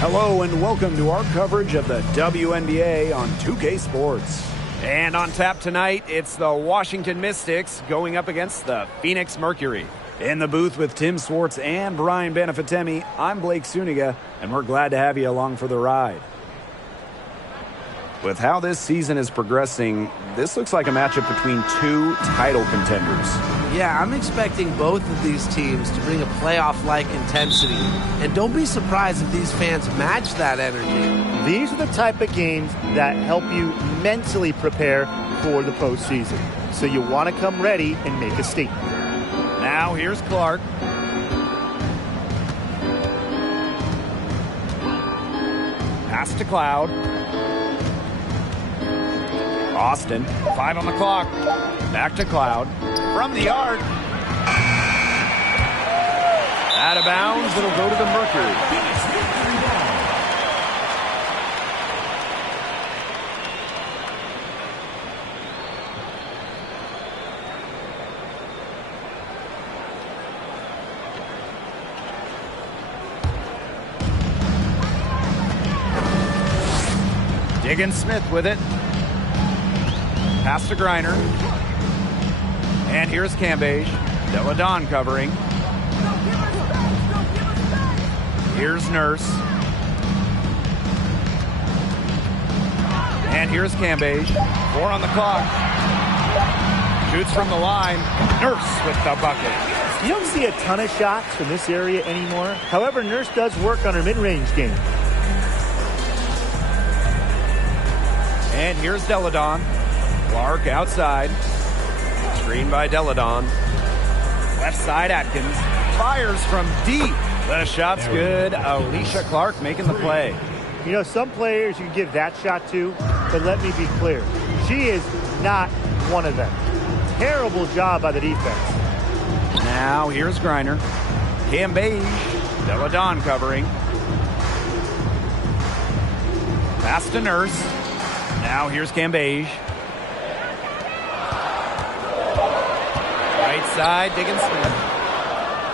Hello and welcome to our coverage of the WNBA on 2K Sports. And on tap tonight, it's the Washington Mystics going up against the Phoenix Mercury. In the booth with Tim Swartz and Brian Benefitemi, I'm Blake Suniga, and we're glad to have you along for the ride. With how this season is progressing, this looks like a matchup between two title contenders. Yeah, I'm expecting both of these teams to bring a playoff-like intensity. And don't be surprised if these fans match that energy. These are the type of games that help you mentally prepare for the postseason. So you want to come ready and make a statement. Now here's Clark. Pass to Cloud. Austin, 5 on the clock. Back to Cloud. From the arc. Out of bounds, it'll go to the Mercury. Diggins-Smith with it. Pass to Griner. And here's Cambage. Deladon covering. Here's Nurse. And here's Cambage. 4 on the clock. Shoots from the line. Nurse with the bucket. You don't see a ton of shots from this area anymore. However, Nurse does work on her mid-range game. And here's Deladon. Clark outside. Screen by Deladon. Left side Atkins. Fires from deep. The shot's good. Alicia Clark making the play. You know, some players you can give that shot to, but let me be clear. She is not one of them. Terrible job by the defense. Now here's Griner. Cambage. Deladon covering. Pass to Nurse. Now here's Cambage. Right side, Diggins-Smith.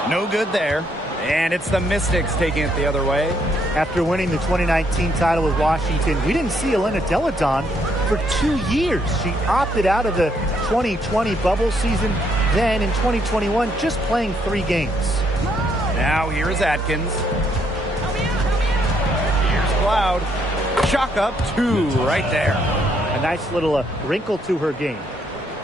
No good there. And it's the Mystics taking it the other way. After winning the 2019 title with Washington, we didn't see Elena Deladon for 2 years. She opted out of the 2020 bubble season. Then in 2021, just playing 3 games. Now here's Atkins. Here's Cloud. Chalk up 2 right there. A nice little wrinkle to her game.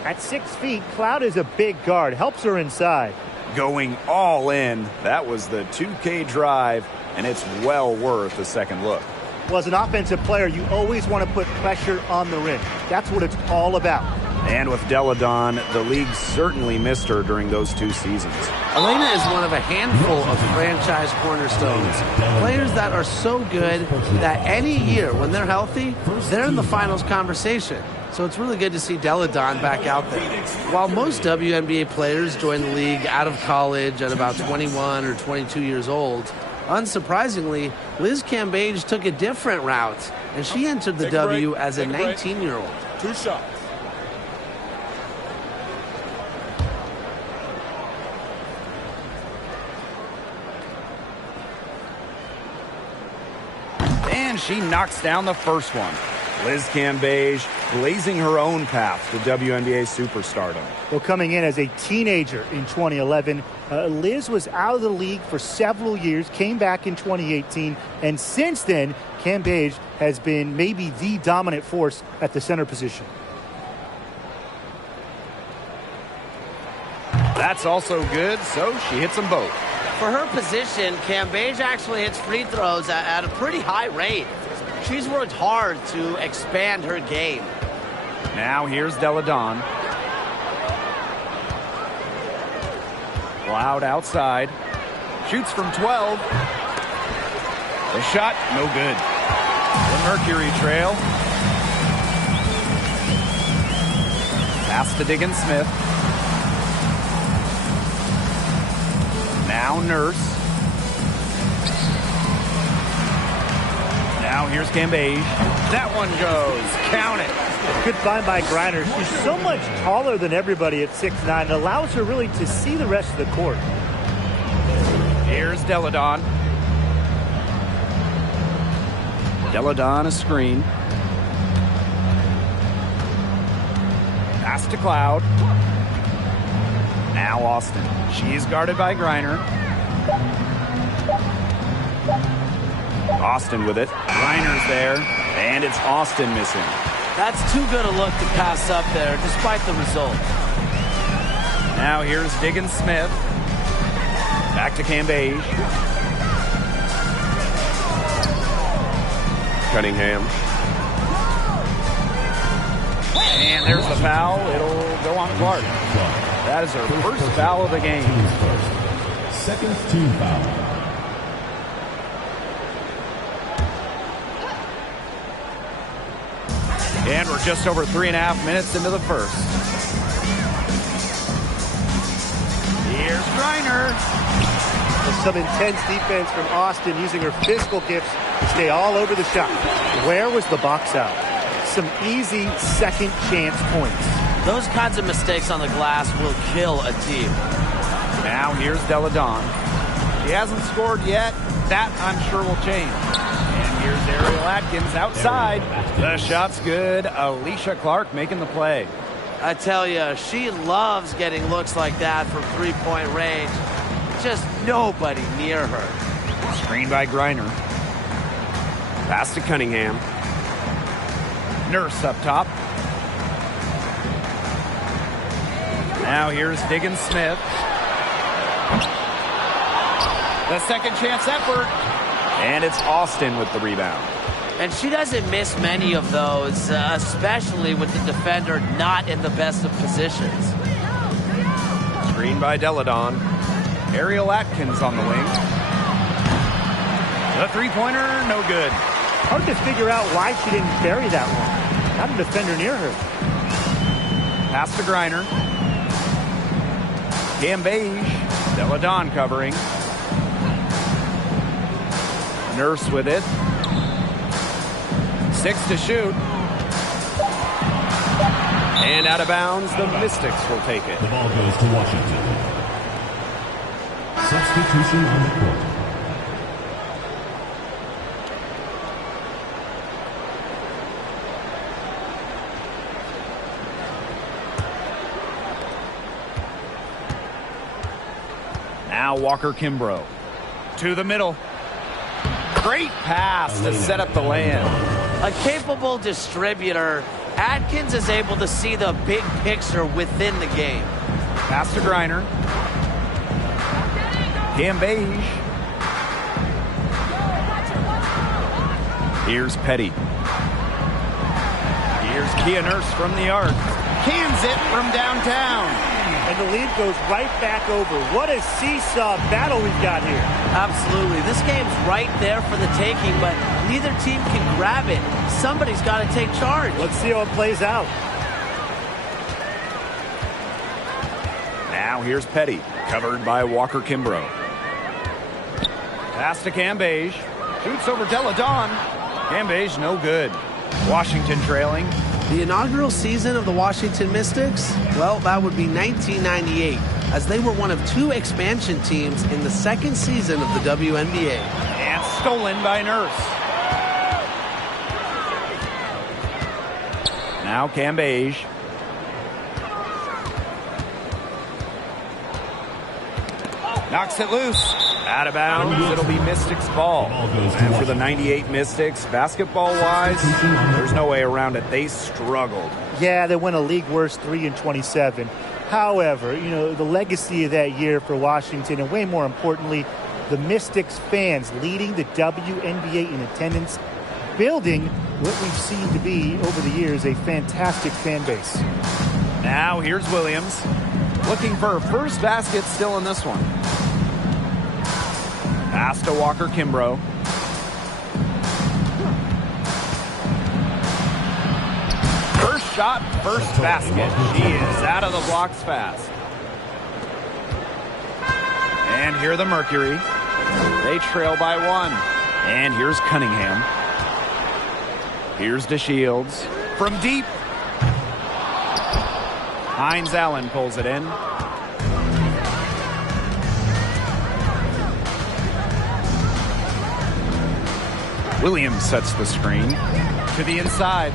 At 6 feet, Cloud is a big guard. Helps her inside. Going all in. That was the 2K drive, and it's well worth a second look. Well, as an offensive player, you always want to put pressure on the rim. That's what it's all about. And with Deladon, the league certainly missed her during those 2 seasons. Elena is one of a handful of franchise cornerstones. Players that are so good that any year when they're healthy, they're in the finals conversation. So it's really good to see Deladon back out there. While most WNBA players join the league out of college at about 21 or 22 years old, unsurprisingly, Liz Cambage took a different route, and she entered the W as a 19-year-old. 2 shots. And she knocks down the first one. Liz Cambage blazing her own path to WNBA superstardom. Well, coming in as a teenager in 2011, Liz was out of the league for several years, came back in 2018, and since then, Cambage has been maybe the dominant force at the center position. That's also good, so she hits them both. For her position, Cambage actually hits free throws at a pretty high rate. She's worked hard to expand her game. Now here's Deladon. Cloud outside. Shoots from 12. The shot, no good. The Mercury trail. Pass to Diggins-Smith. Now Nurse. Now here's Cambage. That one goes. Count it. Good find by Griner. She's so much taller than everybody at 6'9". It allows her really to see the rest of the court. Here's Deladon. Deladon a screen. Pass to Cloud. Now Austin. She's guarded by Griner. Austin with it. Griner's there. And it's Austin missing. That's too good a look to pass up there, despite the result. Now here's Diggins Smith. Back to Cambage. Cunningham. And there's the foul. It'll go on Clark. That is her first foul of the game. Second team foul. And we're just over 3.5 minutes into the first. Here's Griner. Some intense defense from Austin, using her physical gifts to stay all over the shot. Where was the box out? Some easy second chance points. Those kinds of mistakes on the glass will kill a team. Now here's Deladon. She hasn't scored yet. That, I'm sure, will change. And here's Ariel Atkins outside. The shot's good. Alicia Clark making the play. I tell you, she loves getting looks like that from three-point range. Just nobody near her. Screen by Griner. Pass to Cunningham. Nurse up top. Now here's Diggins Smith. The second chance effort. And it's Austin with the rebound. And she doesn't miss many of those, especially with the defender not in the best of positions. Screen by Deladon. Ariel Atkins on the wing. The three-pointer, no good. Hard to figure out why she didn't bury that one. Not a defender near her. Pass to Griner. Cambage. Deladon covering. Nurse with it. 6 to shoot. And out of bounds, the Mystics will take it. The ball goes to Washington. Substitution on the court. Now Walker Kimbrough. To the middle. Great pass to set up the land. A capable distributor, Atkins is able to see the big picture within the game. Pass to Griner. Cambage. Here's Petty. Here's Kia Nurse from the arc. Cans it from downtown. And the lead goes right back over. What a seesaw battle we've got here. Absolutely. This game's right there for the taking, but neither team can grab it. Somebody's got to take charge. Let's see how it plays out. Now here's Petty, covered by Walker Kimbrough. Pass to Cambage. Shoots over Deladon. Cambage, no good. Washington trailing. The inaugural season of the Washington Mystics? Well, that would be 1998, as they were one of 2 expansion teams in the second season of the WNBA. And stolen by Nurse. Now Cambage. Knocks it loose. Out of bounds. It'll be Mystics ball. And for the 98 Mystics, basketball-wise, there's no way around it. They struggled. Yeah, they went a league worst 3-27. However, you know, the legacy of that year for Washington, and way more importantly, the Mystics fans leading the WNBA in attendance, building what we've seen to be over the years a fantastic fan base. Now here's Williams. Looking for her first basket still in this one. Pass to Walker Kimbrough. First shot, first basket. She is out of the blocks fast. And here the Mercury. They trail by 1. And here's Cunningham. Here's DeShields. From deep. Hines Allen pulls it in. Williams sets the screen to the inside.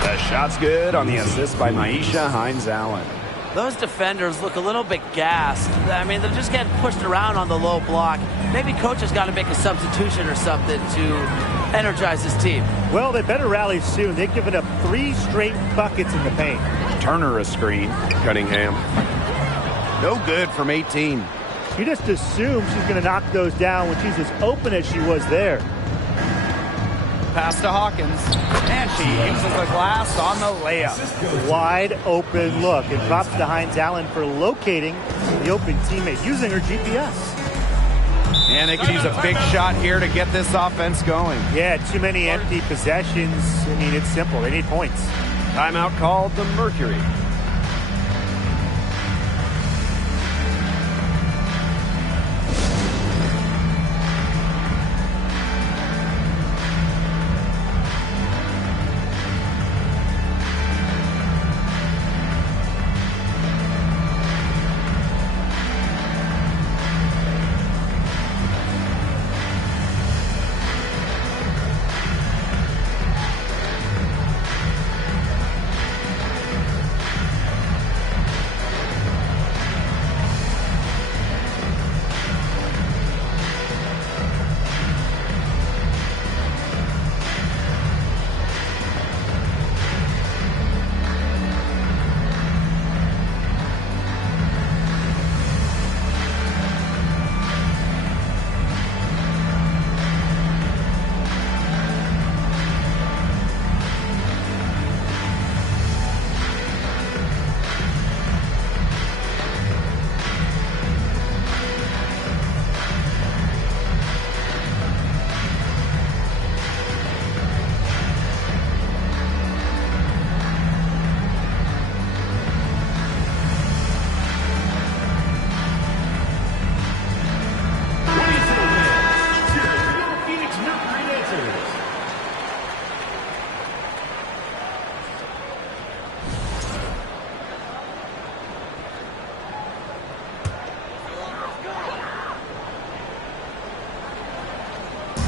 The shot's good on the assist by Maisha Hines-Allen. Those defenders look a little bit gassed. I mean, they're just getting pushed around on the low block. Maybe coach has got to make a substitution or something to energize his team. Well, they better rally soon. They've given up 3 straight buckets in the paint. Turner a screen. Cunningham. No good from 18. You just assume she's going to knock those down when she's as open as she was there. Pass to Hawkins. And she uses the glass on the layup. Wide open look. And props to Hines-Allen for locating the open teammate, using her GPS. And they could use a big shot here to get this offense going. Yeah, too many empty possessions. I mean, it's simple. They need points. Timeout called the Mercury.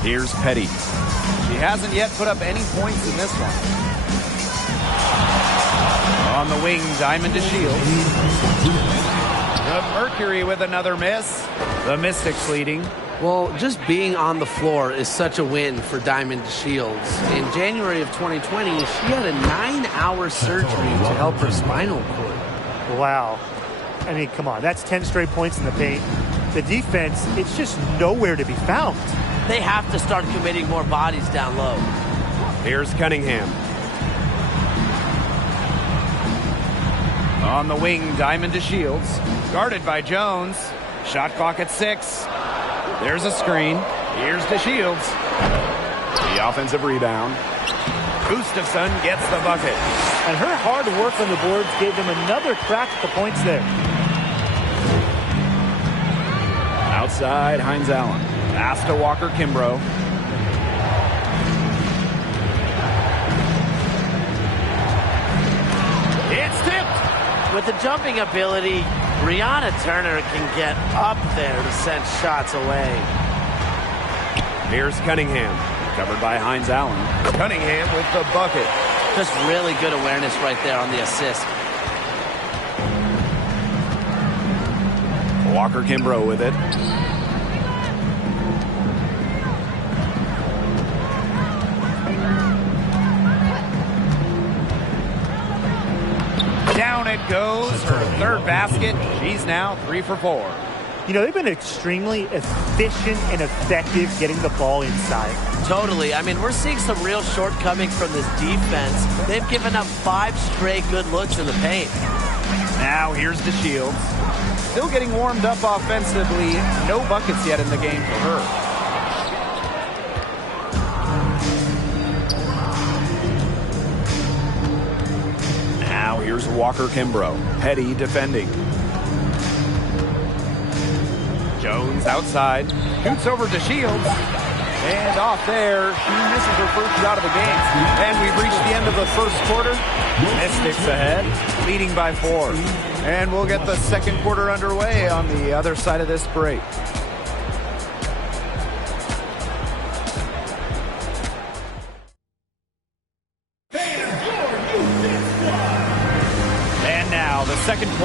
Here's Petty. She hasn't yet put up any points in this one. On the wing, Diamond to Shields. The Mercury with another miss. The Mystics leading. Well, just being on the floor is such a win for Diamond Shields. In January of 2020, she had a 9-hour surgery to help her spinal cord. Wow. I mean, come on. That's 10 straight points in the paint. The defense, it's just nowhere to be found. They have to start committing more bodies down low. Here's Cunningham. On the wing, Diamond to Shields. Guarded by Jones. Shot clock at 6. There's a screen. Here's to Shields. The offensive rebound. Gustafson gets the bucket. And her hard work on the boards gave them another crack at the points there. Outside, Hines-Allen. Pass to Walker Kimbrough. It's tipped. With the jumping ability, Brianna Turner can get up there to send shots away. Here's Cunningham. Covered by Hines-Allen. Cunningham with the bucket. Just really good awareness right there on the assist. Walker Kimbrough with it. Down it goes. Her third basket. She's now 3 for 4. You know, they've been extremely efficient and effective getting the ball inside. Totally. I mean, we're seeing some real shortcomings from this defense. They've given up 5 straight good looks in the paint. Now here's to Shields. Still getting warmed up offensively. No buckets yet in the game for her. Now here's Walker Kimbrough. Petty defending. Jones outside. Shoots over to Shields. And off there, she misses her first shot of the game. And we've reached the end of the first quarter. Mystics ahead, leading by 4. And we'll get the second quarter underway on the other side of this break.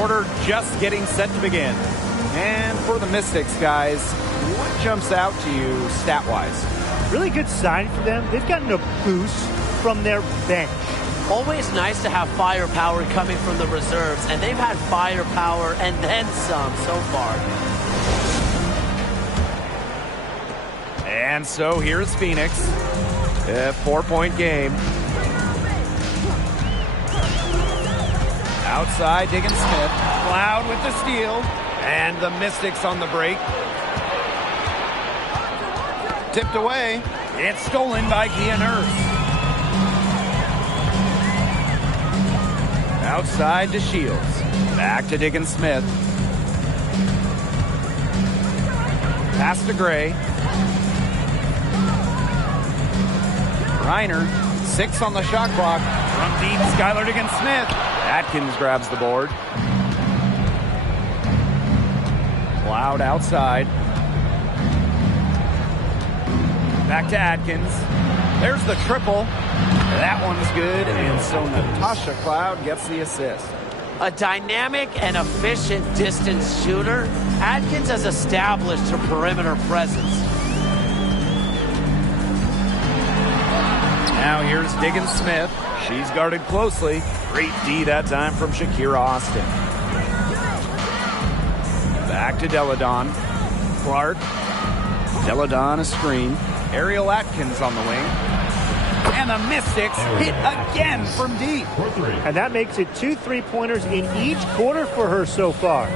quarter just getting set to begin. And for the Mystics, guys, what jumps out to you stat-wise? Really good sign for them. They've gotten a boost from their bench. Always nice to have firepower coming from the reserves, and they've had firepower and then some so far. And so here's Phoenix. A 4-point game. Outside, Diggins Smith. Cloud with the steal. And the Mystics on the break. Tipped away. It's stolen by Kia Nurse. Outside to Shields. Back to Diggins Smith. Pass to Gray. Reiner, 6 on the shot clock. From deep, Skylar Diggins Smith. Atkins grabs the board. Cloud outside. Back to Atkins. There's the triple. That one's good, and so Natasha Cloud gets the assist. A dynamic and efficient distance shooter, Atkins has established her perimeter presence. Now here's Diggins Smith. She's guarded closely. Great D that time from Shakira Austin. Back to Deladon. Clark. Deladon a screen. Ariel Atkins on the wing. And the Mystics hit again from deep. And that makes it 2 3-pointers in each quarter for her so far.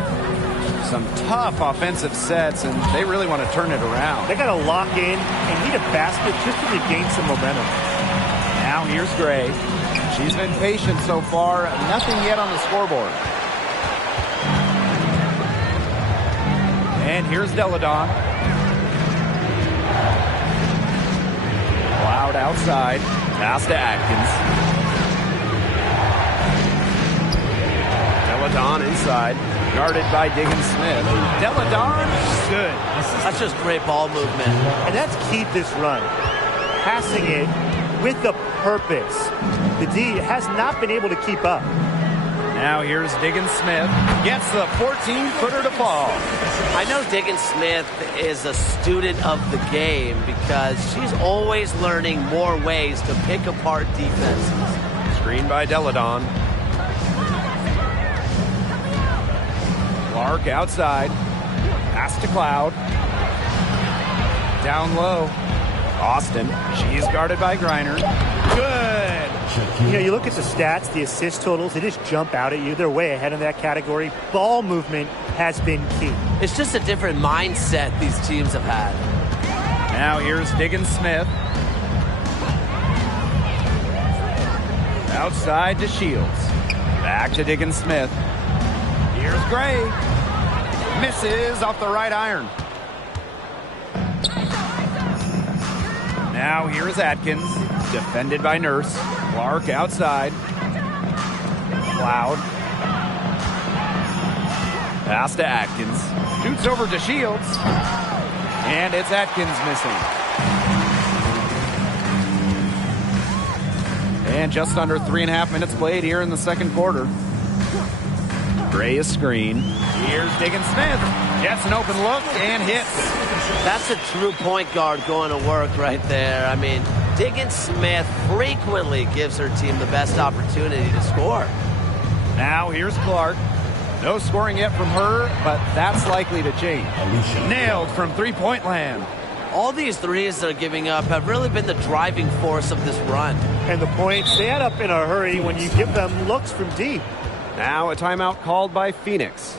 Some tough offensive sets, and they really want to turn it around. They got to lock in and need a basket just to regain some momentum. Now here's Gray. She's been patient so far. Nothing yet on the scoreboard. And here's Deladon. Cloud outside. Pass to Atkins. Deladon inside. Guarded by Diggins Smith. Deladon, good. That's just great ball movement. And that's keyed this run. Passing it with the purpose. The D has not been able to keep up. Now here's Diggins Smith. Gets the 14-footer to fall. I know Diggins Smith is a student of the game because she's always learning more ways to pick apart defenses. Screen by Deladon. Clark outside. Pass to Cloud. Down low. Austin. She's guarded by Griner. Good. You know, you look at the stats, the assist totals, they just jump out at you. They're way ahead in that category. Ball movement has been key. It's just a different mindset these teams have had. Now here's Diggins Smith. Outside to Shields. Back to Diggins Smith. Here's Gray. Misses off the right iron. Now here's Atkins. Defended by Nurse. Clark outside. Cloud. Pass to Atkins. Shoots over to Shields. And it's Atkins missing. And just under 3.5 minutes played here in the second quarter. Gray is screen. Here's Diggins Smith. Gets an open look and hits. That's a true point guard going to work right there. I mean, Diggins Smith frequently gives her team the best opportunity to score. Now here's Clark. No scoring yet from her, but that's likely to change. Nailed from three-point land. All these threes they're giving up have really been the driving force of this run. And the points, they add up in a hurry when you give them looks from deep. Now a timeout called by Phoenix.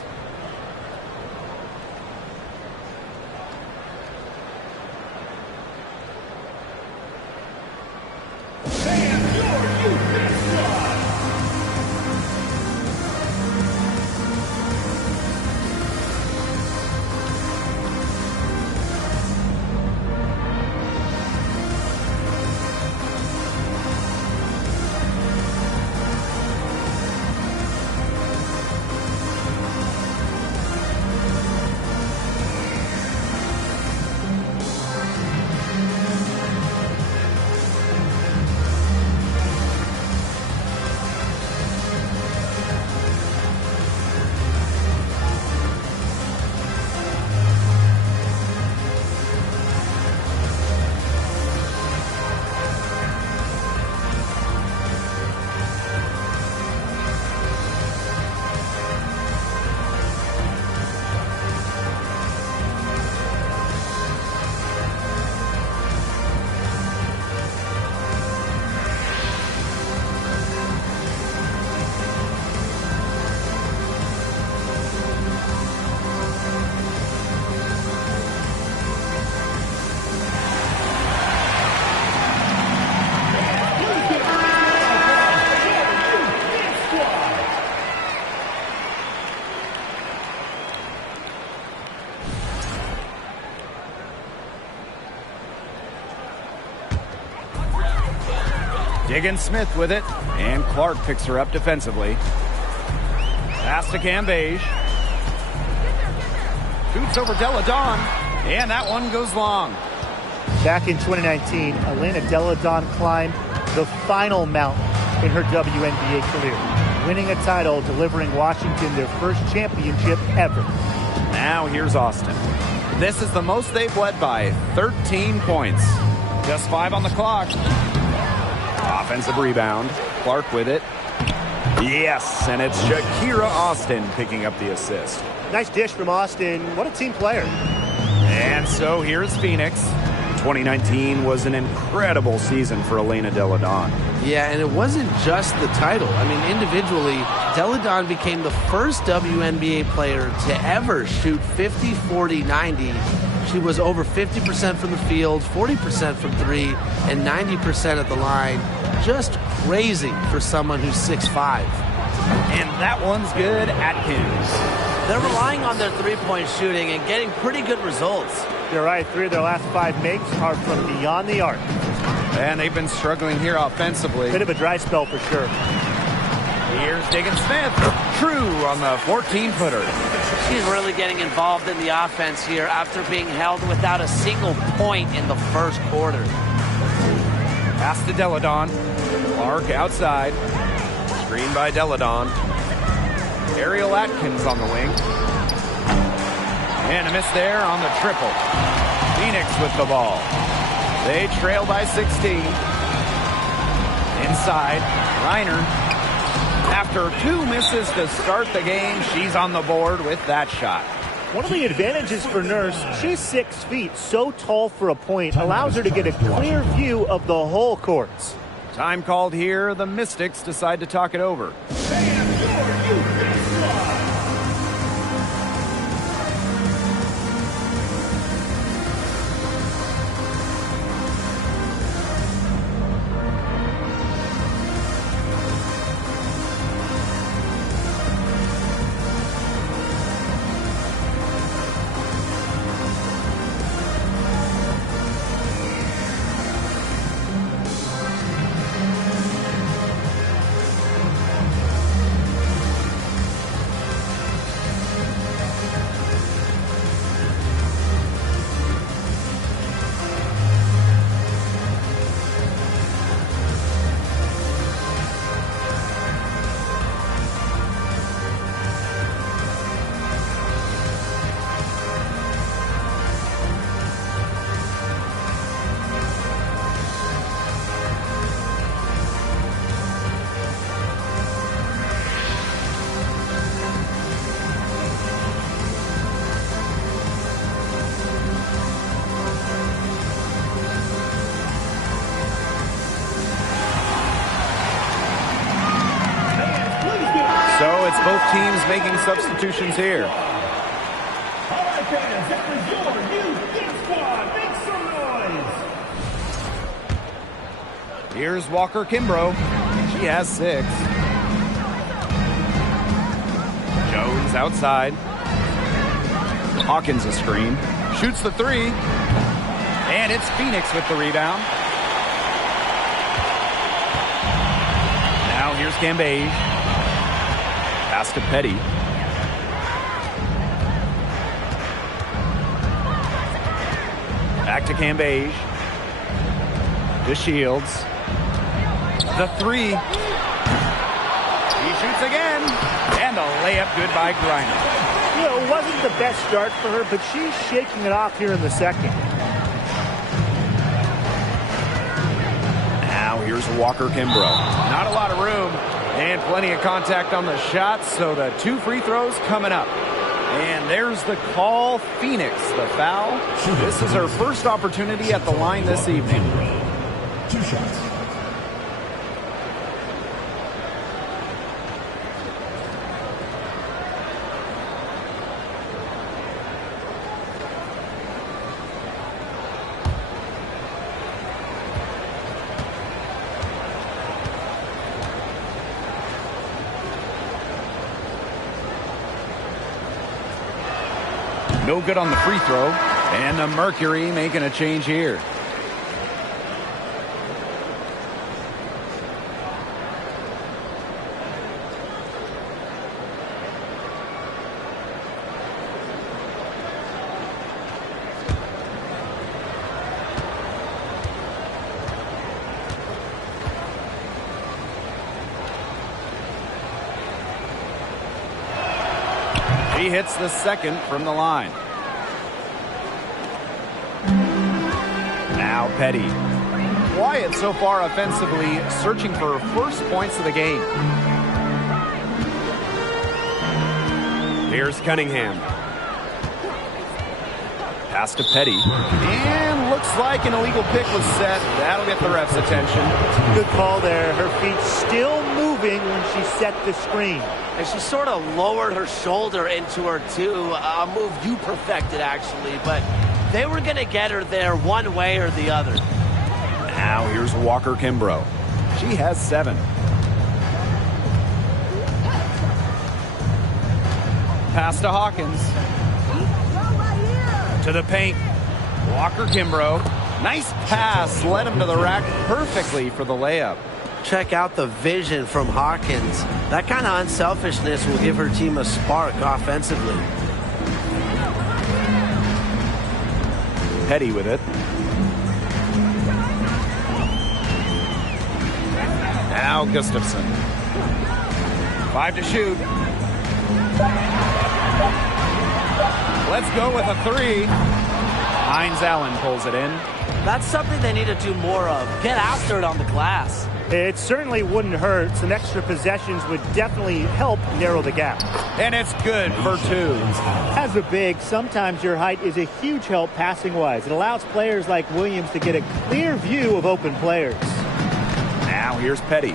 Diggins Smith with it, and Clark picks her up defensively. Pass to Cambage. Shoots over Deladon, and that one goes long. Back in 2019, Elena Deladon climbed the final mountain in her WNBA career, winning a title, delivering Washington their first championship ever. Now here's Austin. This is the most they've led by, 13 points. Just 5 on the clock. Offensive rebound. Clark with it. Yes, and it's Shakira Austin picking up the assist. Nice dish from Austin. What a team player. And so here's Phoenix. 2019 was an incredible season for Elena Deladon. Yeah, and it wasn't just the title. I mean, individually, Deladon became the first WNBA player to ever shoot 50, 40, 90. She was over 50% from the field, 40% from three, and 90% at the line. Just crazy for someone who's 6'5". And that one's good, Atkins. They're relying on their three-point shooting and getting pretty good results. You're right. 3 of their last 5 makes are from beyond the arc. And they've been struggling here offensively. Bit of a dry spell for sure. Here's Diggins Smith. True on the 14-footer. She's really getting involved in the offense here after being held without a single point in the first quarter. Pass to Deladon. Clark outside. Screen by Deladon. Ariel Atkins on the wing. And a miss there on the triple. Phoenix with the ball. They trail by 16. Inside, Reiner. After 2 misses to start the game, she's on the board with that shot. One of the advantages for Nurse, she's 6 feet, so tall for a point, allows her to get a clear view of the whole courts. Time called here. The Mystics decide to talk it over. So it's both teams making substitutions here. All right, fans, that was your new Geek Squad. Make some noise. Here's Walker Kimbrough. She has 6. Jones outside. Hawkins a screen. Shoots the 3. And it's Phoenix with the rebound. Now here's Cambage. Pass to Petty. Back to Cambage. To Shields. The 3. He shoots again. And the layup good by Griner. You know, it wasn't the best start for her, but she's shaking it off here in the second. Now here's Walker Kimbrough. Not a lot of room. And plenty of contact on the shots, so the 2 free throws coming up. And there's the call. Phoenix, the foul. This is her first opportunity at the line this evening. 2 shots. No good on the free throw. And the Mercury making a change here. She hits the second from the line. Now Petty. Quiet so far offensively, searching for first points of the game. Here's Cunningham. Pass to Petty. And looks like an illegal pick was set. That'll get the ref's attention. Good call there. Her feet still moving when she set the screen. And she sort of lowered her shoulder into her, too. A move you perfected, actually. But they were going to get her there one way or the other. Now here's Walker Kimbrough. She has 7. Pass to Hawkins. To the paint. Walker Kimbrough. Nice pass. Led him to the rack perfectly for the layup. Check out the vision from Hawkins. That kind of unselfishness will give her team a spark offensively. Petty with it. Now Gustafson. 5 to shoot. Let's go with a 3. Hines Allen pulls it in. That's something they need to do more of. Get after it on the glass. It certainly wouldn't hurt. Some extra possessions would definitely help narrow the gap. And it's good for 2. As a big, sometimes your height is a huge help passing-wise. It allows players like Williams to get a clear view of open players. Now here's Petty.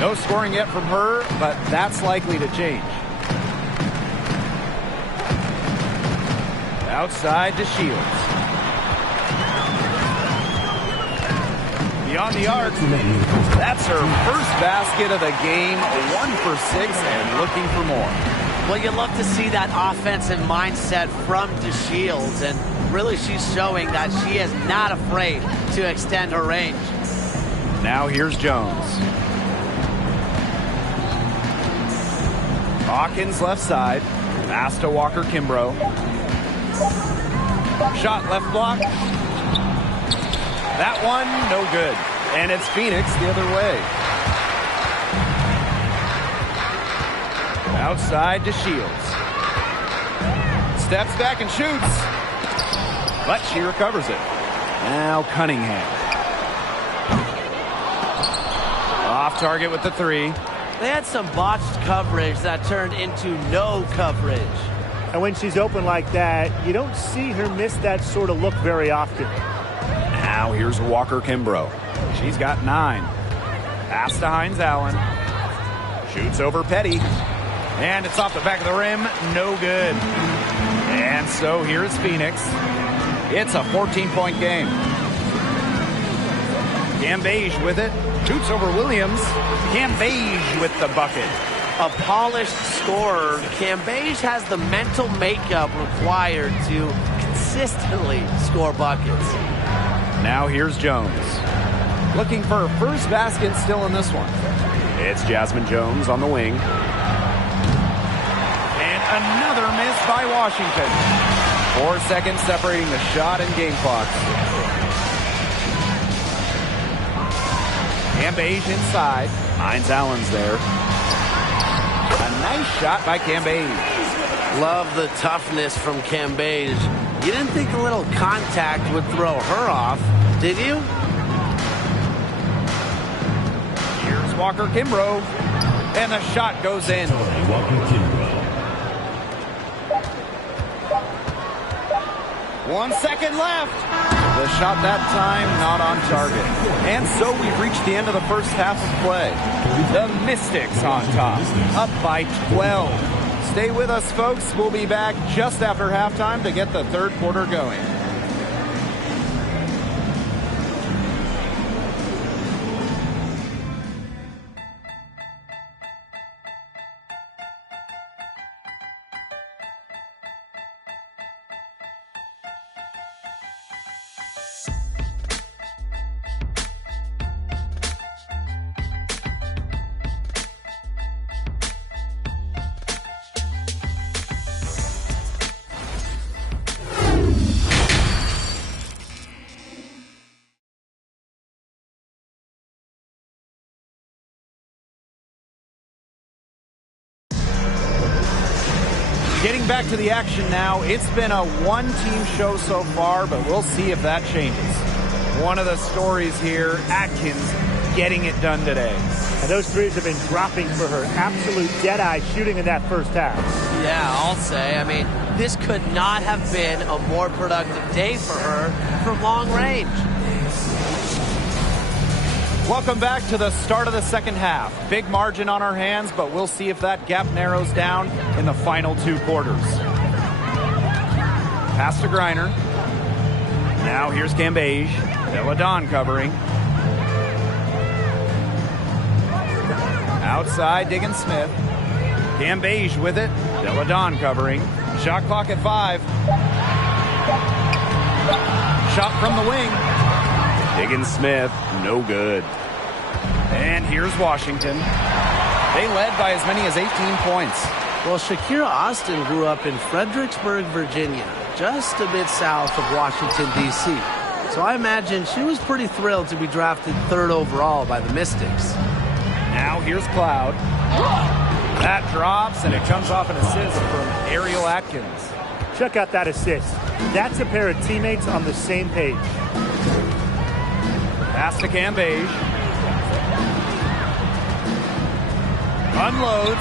No scoring yet from her, but that's likely to change. Outside to Shields. Beyond the arc. That's her first basket of the game. 1 for 6 and looking for more. Well, you love to see that offensive mindset from DeShields, and really she's showing that she is not afraid to extend her range. Now here's Jones. Hawkins left side. Pass to Walker Kimbrough. Shot left block. That one, no good. And it's Phoenix the other way. Outside to Shields. Steps back and shoots. But she recovers it. Now Cunningham. Off target with the 3. They had some botched coverage that turned into no coverage. And when she's open like that, you don't see her miss that sort of look very often. Now here's Walker Kimbrough. She's got 9. Pass to Hines Allen. Shoots over Petty. And it's off the back of the rim. No good. And so here's Phoenix. It's a 14-point game. Cambage with it. Shoots over Williams. Cambage with the bucket. A polished scorer, Cambage has the mental makeup required to consistently score buckets. Now here's Jones. Looking for her first basket still in this one. It's Jasmine Jones on the wing. And another miss by Washington. 4 seconds separating the shot and game clock. Cambage inside. Hines Allen's there. A nice shot by Cambage. Love the toughness from Cambage. You didn't think a little contact would throw her off, did you? Here's Walker Kimbrough. And the shot goes in. Walker Kimbrough. 1 second left. The shot that time not on target. And so we've reached the end of the first half of play. The Mystics on top, up by 12. Stay with us, folks. We'll be back just after halftime to get the third quarter going. Getting back to the action now. It's been a one-team show so far, but we'll see if that changes. One of the stories here, Atkins getting it done today. And those threes have been dropping for her. Absolute dead-eye shooting in that first half. Yeah, I'll say. I mean, this could not have been a more productive day for her from long range. Welcome back to the start of the second half. Big margin on our hands, but we'll see if that gap narrows down in the final two quarters. Pass to Griner. Now here's Cambage. Deladon covering. Outside, Diggins Smith. Cambage with it. Deladon covering. Shot clock at 5. Shot from the wing. Diggins Smith, no good. And here's Washington. They led by as many as 18 points. Well, Shakira Austin grew up in Fredericksburg, Virginia, just a bit south of Washington, D.C. So I imagine she was pretty thrilled to be drafted 3rd overall by the Mystics. Now here's Cloud. That drops, and it comes off an assist from Ariel Atkins. Check out that assist. That's a pair of teammates on the same page. Pass to Cambage. Unloads.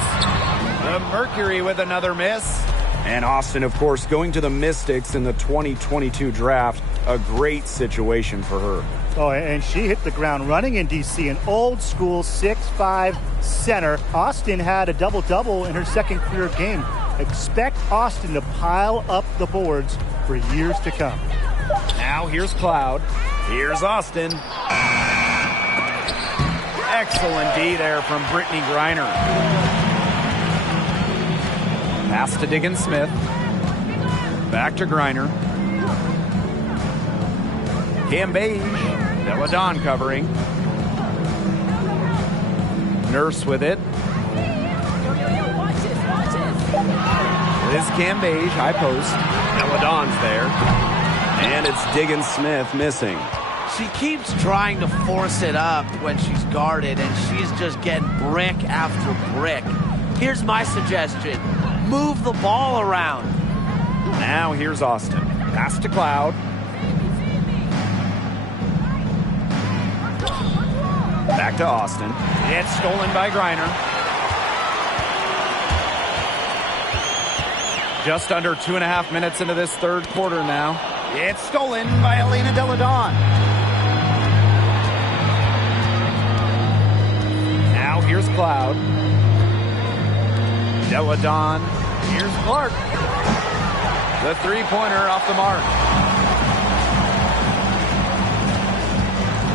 The Mercury with another miss. And Austin, of course, going to the Mystics in the 2022 draft. A great situation for her. Oh, and she hit the ground running in D.C. An old-school 6'5" center. Austin had a double-double in her second career game. Expect Austin to pile up the boards for years to come. Now here's Cloud. Here's Austin. Excellent D there from Brittany Griner. Pass to Diggins Smith. Back to Griner. Cambage. Deladon covering. Nurse with it. Liz Cambage, high post. Deladon's there. And it's Diggins Smith missing. She keeps trying to force it up when she's guarded, and she's just getting brick after brick. Here's my suggestion. Move the ball around. Now here's Austin. Pass to Cloud. Back to Austin. It's stolen by Griner. Just under 2.5 minutes into this third quarter now. It's stolen by Elena Deladon. Now here's Cloud. Deladon. Here's Clark. The three-pointer off the mark.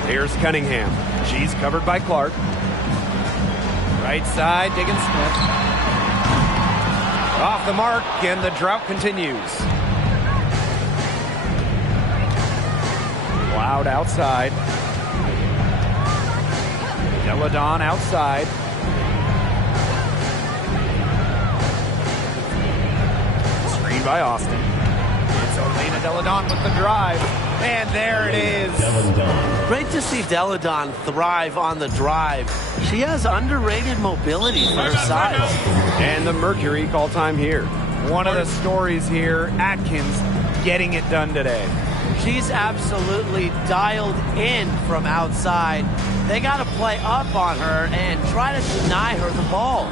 Here's Cunningham. She's covered by Clark. Right side, Diggins Smith. Off the mark, and the drought continues. Cloud outside. Deladon outside. Screen by Austin. It's Elena Deladon with the drive. And there it is. Great to see Deladon thrive on the drive. She has underrated mobility for her size. And the Mercury call time here. One of the stories here, Atkins getting it done today. She's absolutely dialed in from outside. They got to play up on her and try to deny her the ball.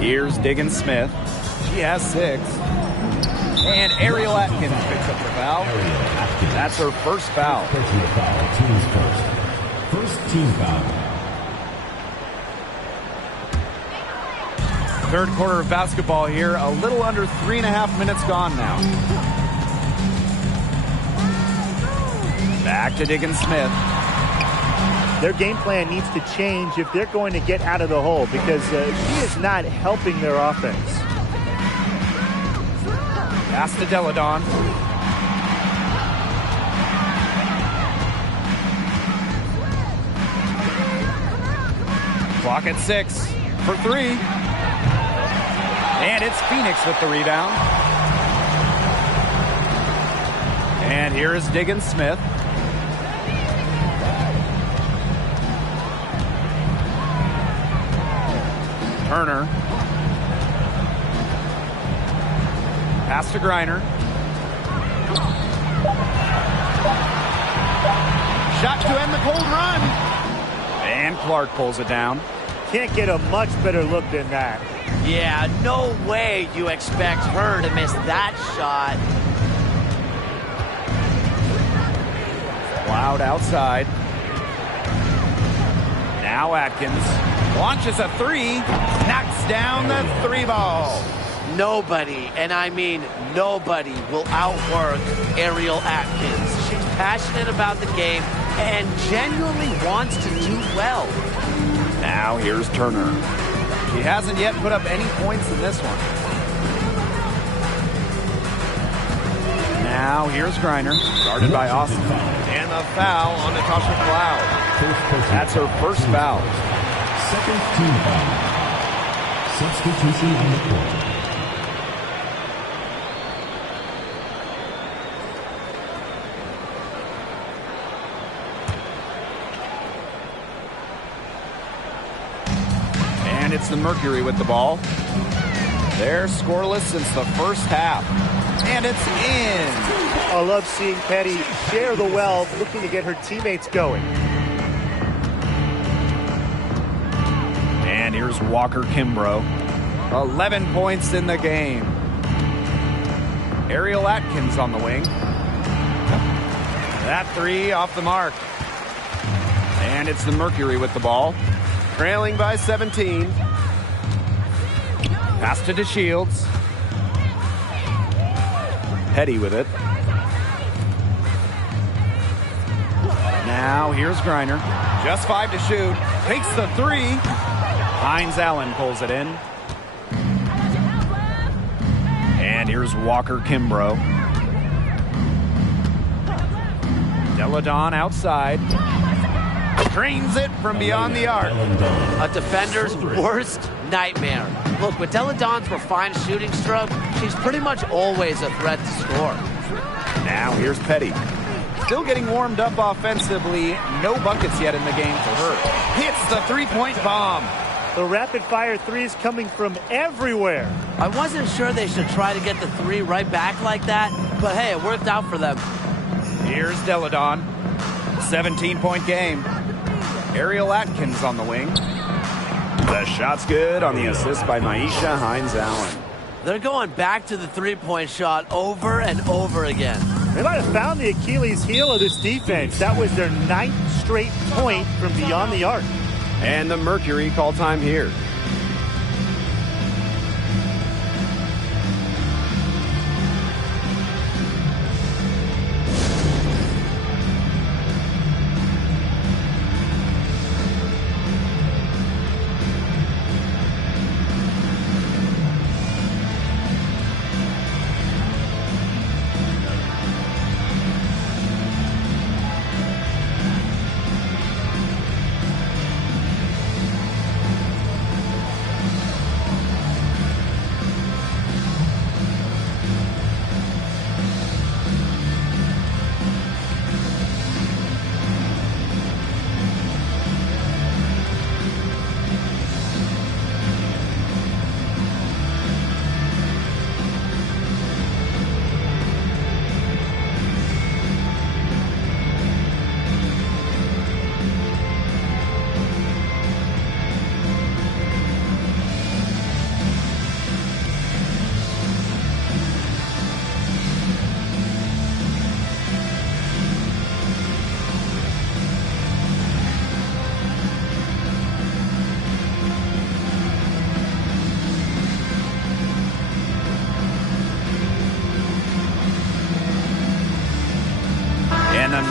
Here's Diggin Smith. She has 6. And Ariel Atkins picks up the foul. That's her first foul. Personal foul, team's first team foul. Third quarter of basketball here. A little under 3.5 minutes gone now. Back to Diggin Smith. Their game plan needs to change if they're going to get out of the hole because she is not helping their offense. Pass to Deladon. Clock at 6 for 3. And it's Phoenix with the rebound. And here is Diggin Smith. Turner. Pass to Griner. Shot to end the cold run. And Clark pulls it down. Can't get a much better look than that. Yeah, no way you expect her to miss that shot. Loud outside. Now Atkins launches a 3. Knocks down the 3 ball. Nobody, and I mean nobody, will outwork Ariel Atkins. She's passionate about the game and genuinely wants to do well. Now here's Turner. She hasn't yet put up any points in this one. Now here's Griner, guarded by Austin. And a foul on Natasha Cloud. That's her first foul. Second team foul. Substitution on the court. And it's the Mercury with the ball. They're scoreless since the first half. And it's in. I love seeing Petty share the wealth, looking to get her teammates going. And here's Walker Kimbrough. 11 points in the game. Ariel Atkins on the wing. That 3 off the mark. And it's the Mercury with the ball. Trailing by 17. Pass to DeShields. Petty with it. Now here's Griner. Just 5 to shoot. Takes the 3. Hines Allen pulls it in. And here's Walker Kimbrough. Deladon outside. Drains it from beyond the arc. A defender's worst nightmare. Look, with Deladon's refined shooting stroke, she's pretty much always a threat to score. Now here's Petty. Still getting warmed up offensively. No buckets yet in the game for her. Hits the 3-point bomb. The rapid-fire 3 is coming from everywhere. I wasn't sure they should try to get the 3 right back like that, but hey, it worked out for them. Here's Deladon. 17-point game. Ariel Atkins on the wing. The shot's good on the assist by Maisha Hines Allen. They're going back to the 3-point shot over and over again. They might have found the Achilles heel of this defense. That was their 9th straight point from beyond the arc. And the Mercury call time here.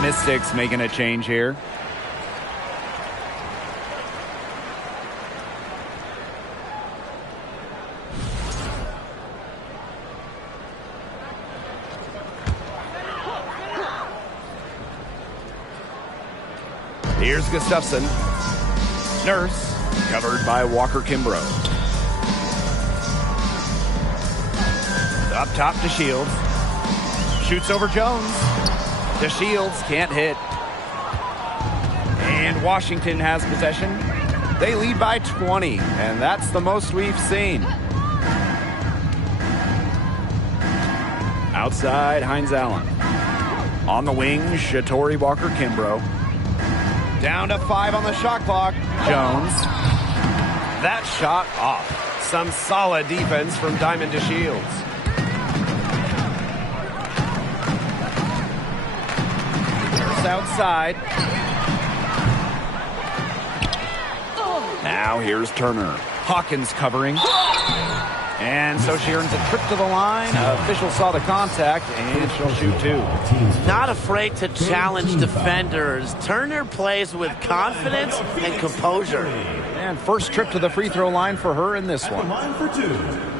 Mystics making a change here. Here's Gustafson. Nurse, covered by Walker Kimbrough. Up top to Shields. Shoots over Jones. The Shields can't hit. And Washington has possession. They lead by 20, and that's the most we've seen. Outside, Hines Allen. On the wing, Shatori Walker Kimbrough. Down to 5 on the shot clock. Jones. That shot off. Some solid defense from Diamond to Shields. Outside. Now here's Turner. Hawkins covering. And so she earns a trip to the line. Official saw the contact, and she'll shoot 2. Not afraid to challenge defenders. Turner plays with confidence and composure. And first trip to the free throw line for her in this one. Line for 2.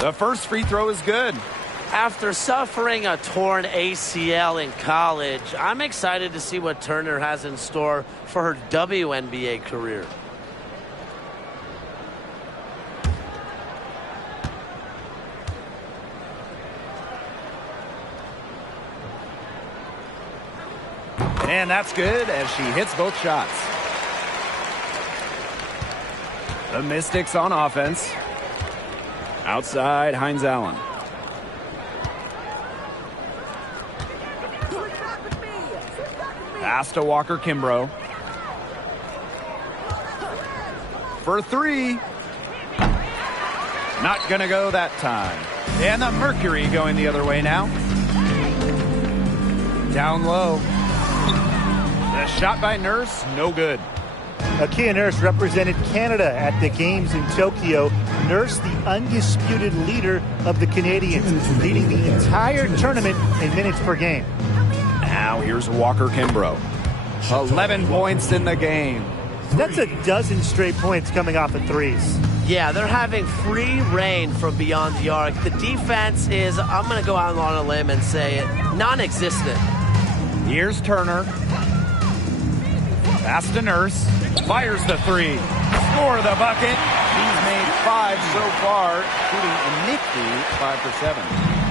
The first free throw is good. After suffering a torn ACL in college, I'm excited to see what Turner has in store for her WNBA career. And that's good as she hits both shots. The Mystics on offense. Outside, Hines Allen. Pass to Walker Kimbrough. For 3. Not gonna go that time. And the Mercury going the other way now. Down low. The shot by Nurse, no good. Kia Nurse represented Canada at the games in Tokyo. Nurse, the undisputed leader of the Canadians, leading the entire tournament in minutes per game. Now here's Walker Kimbrough. 11 points in the game. That's a dozen straight points coming off of threes. Yeah, they're having free reign from beyond the arc. The defense is, I'm going to go out on a limb and say it, non-existent. Here's Turner. Pass to Nurse. Fires the 3. Score the bucket. She's made 5 so far, shooting a nifty 5 for 7.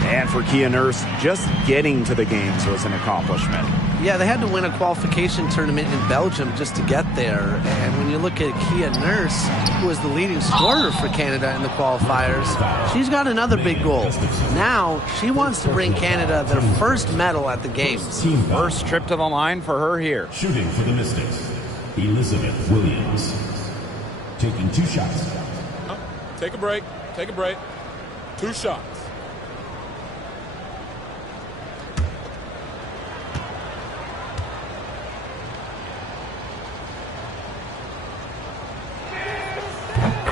And for Kia Nurse, just getting to the games was an accomplishment. Yeah, they had to win a qualification tournament in Belgium just to get there. And when you look at Kia Nurse, who was the leading scorer for Canada in the qualifiers, she's got another big goal. Now, she wants to bring Canada their first medal at the games. First trip to the line for her here. Shooting for the Mystics, Elizabeth Williams. Taking 2 shots. Take a break. Take a break. 2 shots.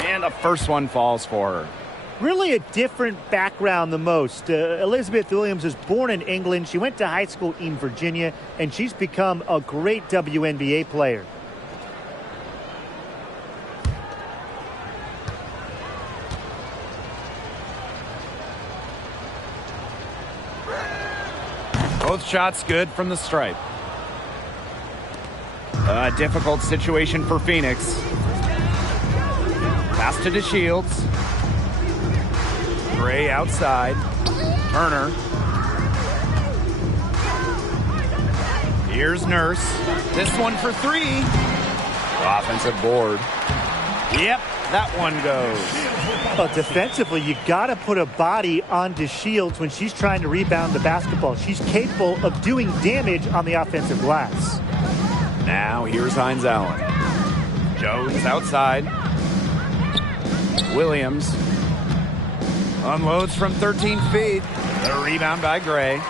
And the first one falls for her. Really a different background than most. Elizabeth Williams was born in England. She went to high school in Virginia, and she's become a great WNBA player. Both shots good from the stripe. A difficult situation for Phoenix. Pass to DeShields. Gray outside. Turner. Here's Nurse. This one for 3. Offensive board. Yep, that one goes. Well, defensively, you got to put a body on DeShields when she's trying to rebound the basketball. She's capable of doing damage on the offensive glass. Now here's Hines Allen. Jones outside. Williams unloads from 13 feet. The rebound by Gray.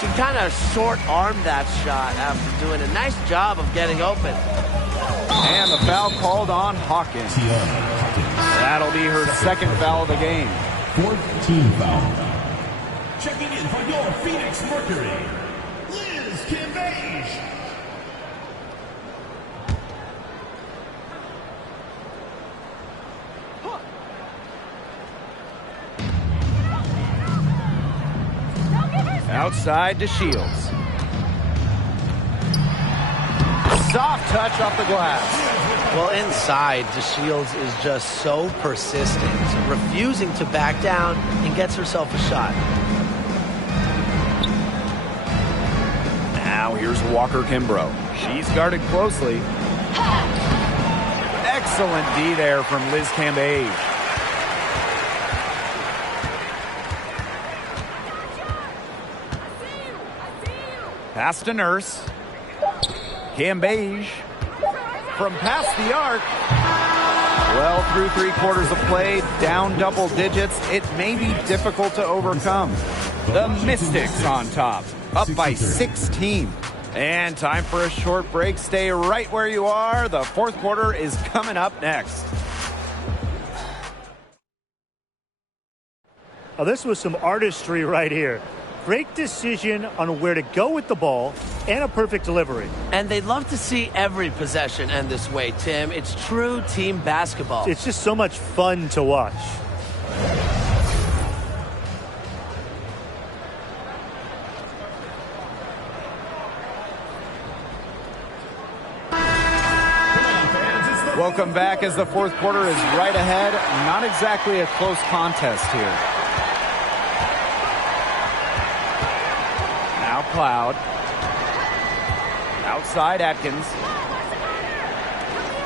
She kind of short-armed that shot after doing a nice job of getting open. And the foul called on Hawkins. That'll be her second foul of the game. 4th team foul. Checking in for your Phoenix Mercury, Liz Cambage. Outside to Shields. Soft touch off the glass. Well, inside, DeShields is just so persistent, refusing to back down, and gets herself a shot. Now here's Walker Kimbrough. She's guarded closely. Excellent D there from Liz Cambage. Pass to Nurse. Cambage from past the arc. Well, through 3/4 of play, down double digits. It may be difficult to overcome. The Mystics on top, up by 16. And time for a short break. Stay right where you are. The 4th quarter is coming up next. Oh, this was some artistry right here. Great decision on where to go with the ball and a perfect delivery. And they'd love to see every possession end this way, Tim. It's true team basketball. It's just so much fun to watch. Welcome back as the 4th quarter is right ahead. Not exactly a close contest here. Now Cloud. Outside Atkins.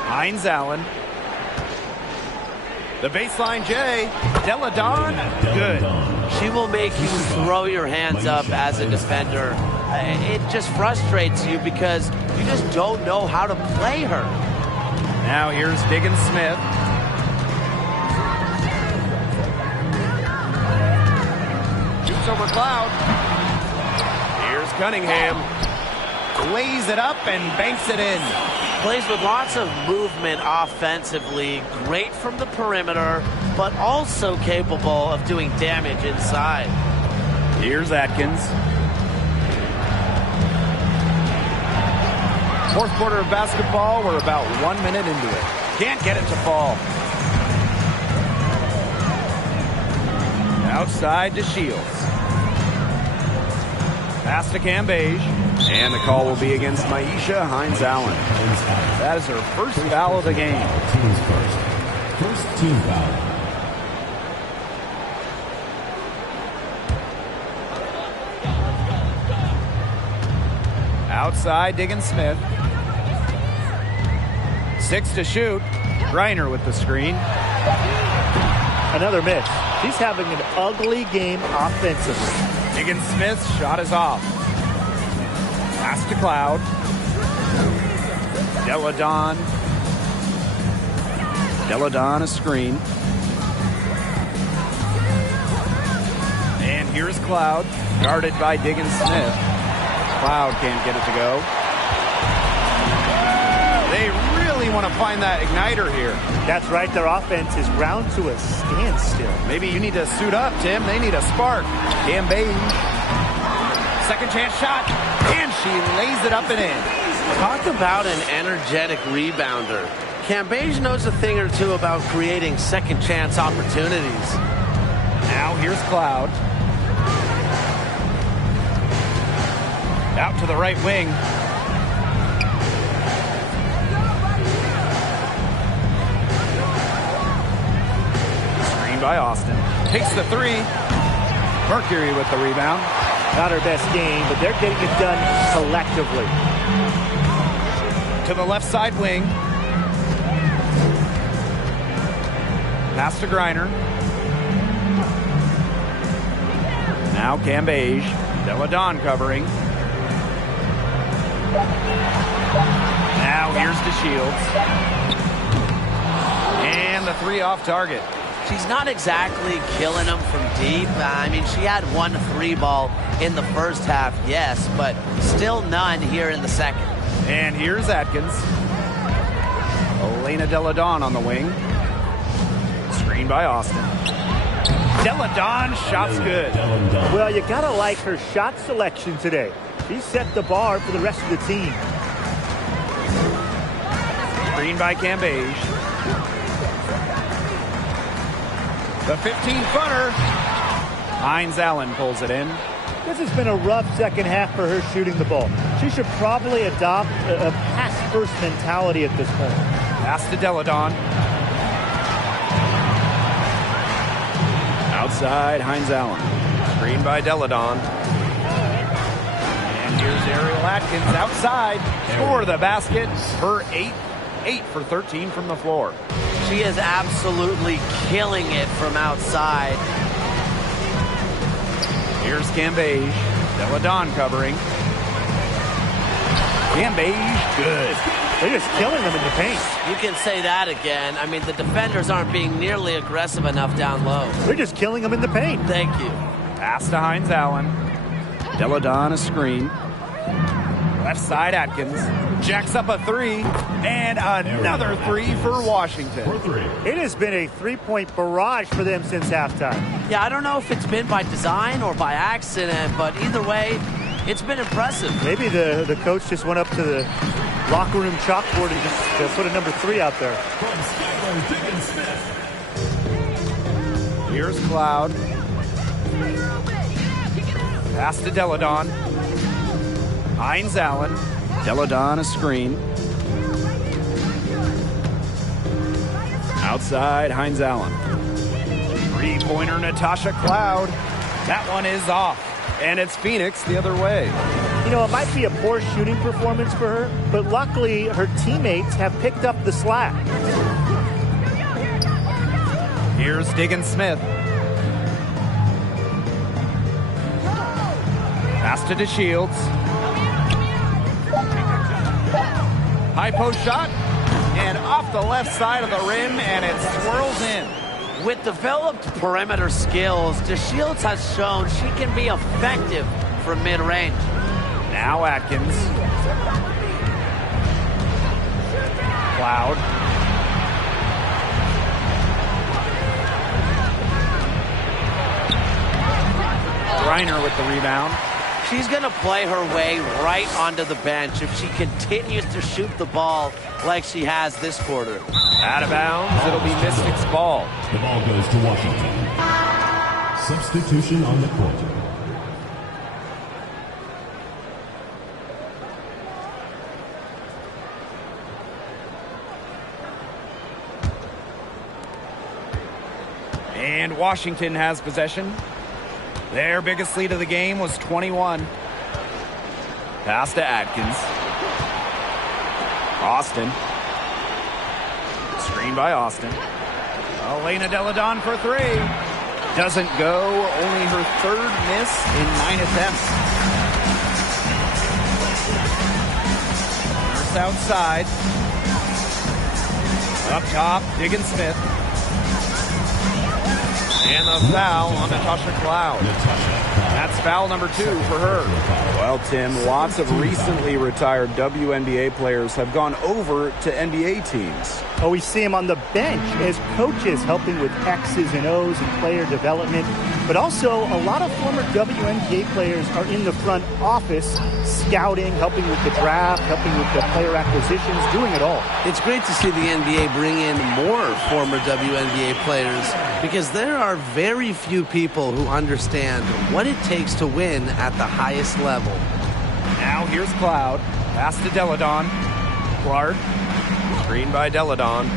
Hines Allen. The baseline J. Deladon. Good. She will make you throw your hands up as a defender. It just frustrates you because you just don't know how to play her. Now here's Diggins Smith. Shoots over Cloud. Here's Cunningham. Lays it up and banks it in. Plays with lots of movement offensively. Great from the perimeter, but also capable of doing damage inside. Here's Atkins. 4th quarter of basketball. We're about 1 minute into it. Can't get it to fall. Outside to Shields. Pass to Cambage. And the call will be against Maisha Hines Allen. That is her first foul of the game. Team's first team foul. Outside Diggins Smith. 6 to shoot. Griner with the screen. Another miss. She's having an ugly game offensively. Diggins Smith's shot is off. Pass to Cloud. Deladon. Deladon a screen. And here's Cloud. Guarded by Diggins Smith. Cloud can't get it to go. They really want to find that igniter here. That's right. Their offense is ground to a standstill. Maybe you need to suit up, Tim. They need a spark. Cambage. Second chance shot. And she lays it up and in. Talk about an energetic rebounder. Cambage knows a thing or two about creating second chance opportunities. Now here's Cloud. Out to the right wing. Screen by Austin. Takes the three. Mercury with the rebound. Not her best game, but they're getting it done collectively. To the left side wing. Pass to Griner. Now Cambage. Deladon covering. Now here's DeShields. And the three off target. She's not exactly killing them from deep. I mean, she had 1 3 ball in the first half, yes, but still none here in the second. And here's Atkins. Elena Deladon on the wing. Screen by Austin. Deladon, shot's good. Well, you got to like her shot selection today. She set the bar for the rest of the team. Screen by Cambage. The 15-footer. Hines Allen pulls it in. This has been a rough second half for her shooting the ball. She should probably adopt a pass-first mentality at this point. Pass to Deladon. Outside, Hines Allen. Screen by Deladon. And here's Ariel Atkins outside for the basket. Her 8 for 13 from the floor. She is absolutely killing it from outside. Here's Cambage. Deladon covering. Cambage, good. They're just killing them in the paint. You can say that again. I mean, the defenders aren't being nearly aggressive enough down low. They're just killing them in the paint. Thank you. Pass to Hines Allen. Deladon a screen. Left side Atkins. Jacks up a 3. And another 3 for Washington. It has been a three-point barrage for them since halftime. Yeah, I don't know if it's been by design or by accident, but either way, it's been impressive. Maybe the coach just went up to the locker room chalkboard and just put a number 3 out there. Here's Cloud. Pass to Deladon. Hines Allen. Deladon a screen. Outside, Hines Allen. Three-pointer, Natasha Cloud. That one is off. And it's Phoenix the other way. You know, it might be a poor shooting performance for her, but luckily her teammates have picked up the slack. Here's Diggin Smith. Pass to DeShields. High post shot. And off the left side of the rim, and it swirls in. With developed perimeter skills, DeShields has shown she can be effective from mid-range. Now Atkins. Cloud. Reiner with the rebound. She's going to play her way right onto the bench if she continues to shoot the ball like she has this quarter. Out of bounds, it'll be Mystics ball. The ball goes to Washington. Substitution on the court. And Washington has possession. Their biggest lead of the game was 21. Pass to Atkins. Austin. Screen by Austin. Elena Deladon for 3. Doesn't go. Only her 3rd miss in 9 attempts. Nurse outside. Up top, Diggin Smith. And the foul on Natasha Cloud. That's foul number 2 for her. Well, Tim, lots of recently retired WNBA players have gone over to NBA teams. Oh, we see him on the bench as coaches helping with X's and O's and player development. But also, a lot of former WNBA players are in the front office, scouting, helping with the draft, helping with the player acquisitions, doing it all. It's great to see the NBA bring in more former WNBA players because there are very few people who understand what it takes to win at the highest level. Now here's Cloud. Pass to Deladon. Clark. Screen by Deladon.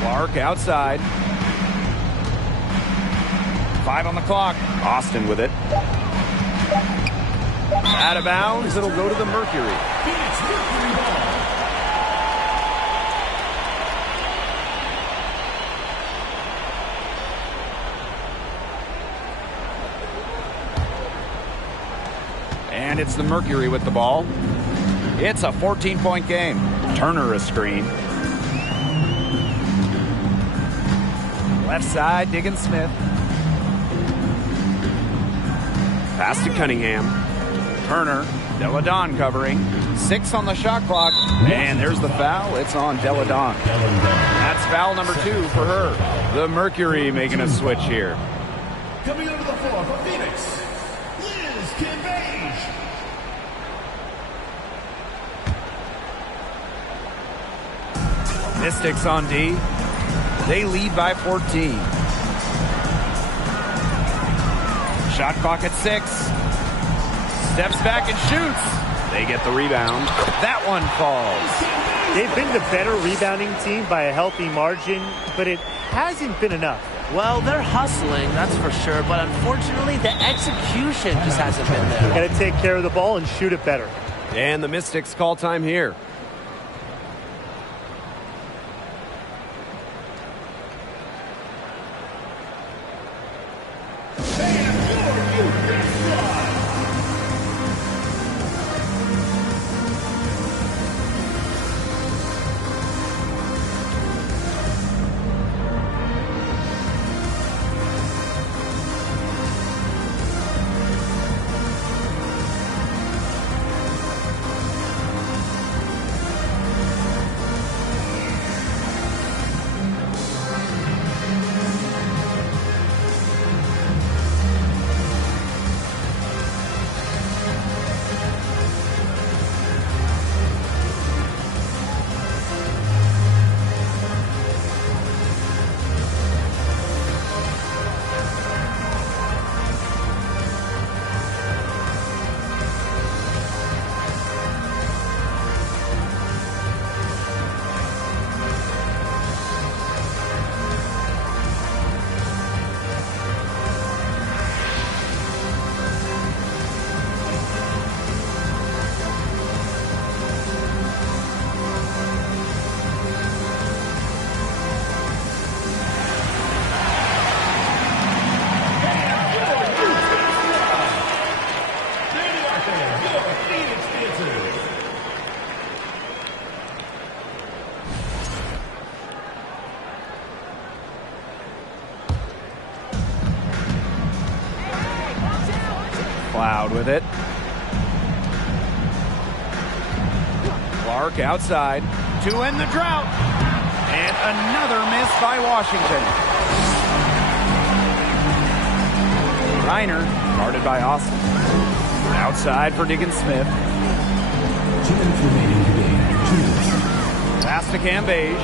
Clark outside. 5 on the clock. Austin with it. Out of bounds. It'll go to the Mercury. And it's the Mercury with the ball. It's a 14-point game. Turner a screen. Left side, Diggins Smith. Pass to Cunningham. Turner, Deladon covering. 6 on the shot clock. And there's the foul. It's on Deladon. That's foul number 2 for her. The Mercury making a switch here. Coming over the floor for Phoenix, Liz Cambage. Mystics on D. They lead by 14. Shot clock at 6. Steps back and shoots. They get the rebound. That one falls. They've been the better rebounding team by a healthy margin, but it hasn't been enough. Well, they're hustling, that's for sure, but unfortunately, the execution just hasn't been there. Got to take care of the ball and shoot it better. And the Mystics call time here. Cloud with it. Clark outside to end the drought. And another miss by Washington. Reiner guarded by Austin. Outside for Diggins Smith. 2 minutes remaining in the game. Pass to Cambage.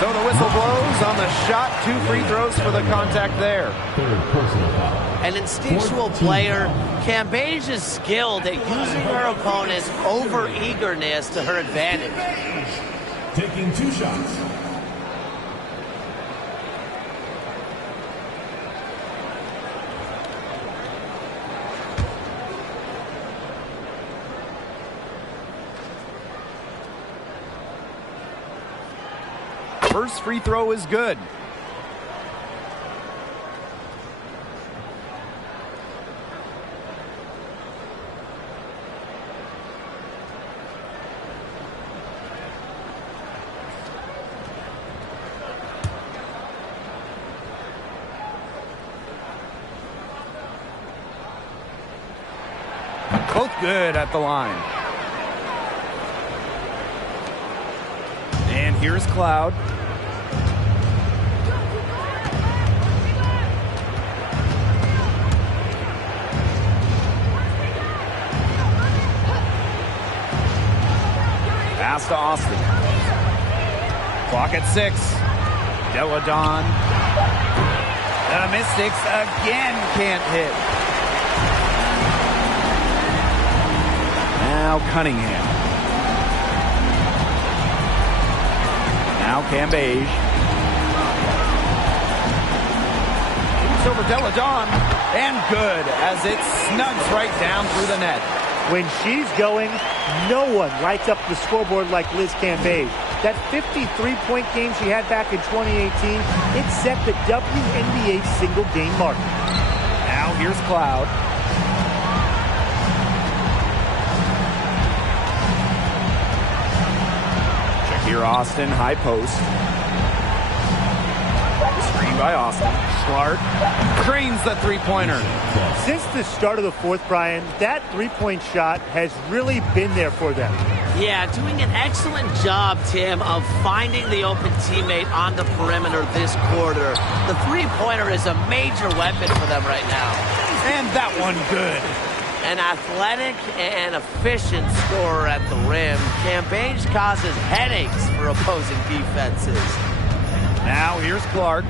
So the whistle blows on the shot. 2 free throws for the contact there. Third personal foul. An instinctual player, Cambage is skilled at using her opponent's over-eagerness to her advantage. Taking 2 shots. First free throw is good. Both good at the line. And here's Cloud. Pass to Austin. Clock at 6. Deladon. The Mystics again can't hit. Now Cunningham. Now Cambage. Moves over Deladon. And good as it snugs right down through the net. When she's going, no one lights up the scoreboard like Liz Cambage. That 53-point game she had back in 2018, it set the WNBA single game mark. Now here's Cloud. Here Austin, high post. Screen by Austin. Clark cranes the three-pointer. Since the start of the fourth, Brian, that three-point shot has really been there for them. Yeah, doing an excellent job, Tim, of finding the open teammate on the perimeter this quarter. The three-pointer is a major weapon for them right now. And that one good. An athletic and efficient scorer at the rim. Cambage causes headaches for opposing defenses. Now here's Clark.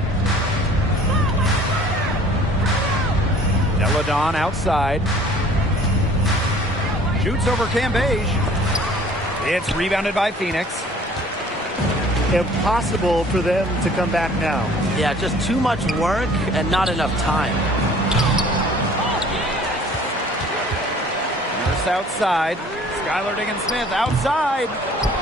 Deladon outside. Shoots over Cambage. It's rebounded by Phoenix. Impossible for them to come back now. Yeah, just too much work and not enough time. Nurse outside. Skylar Diggins-Smith outside.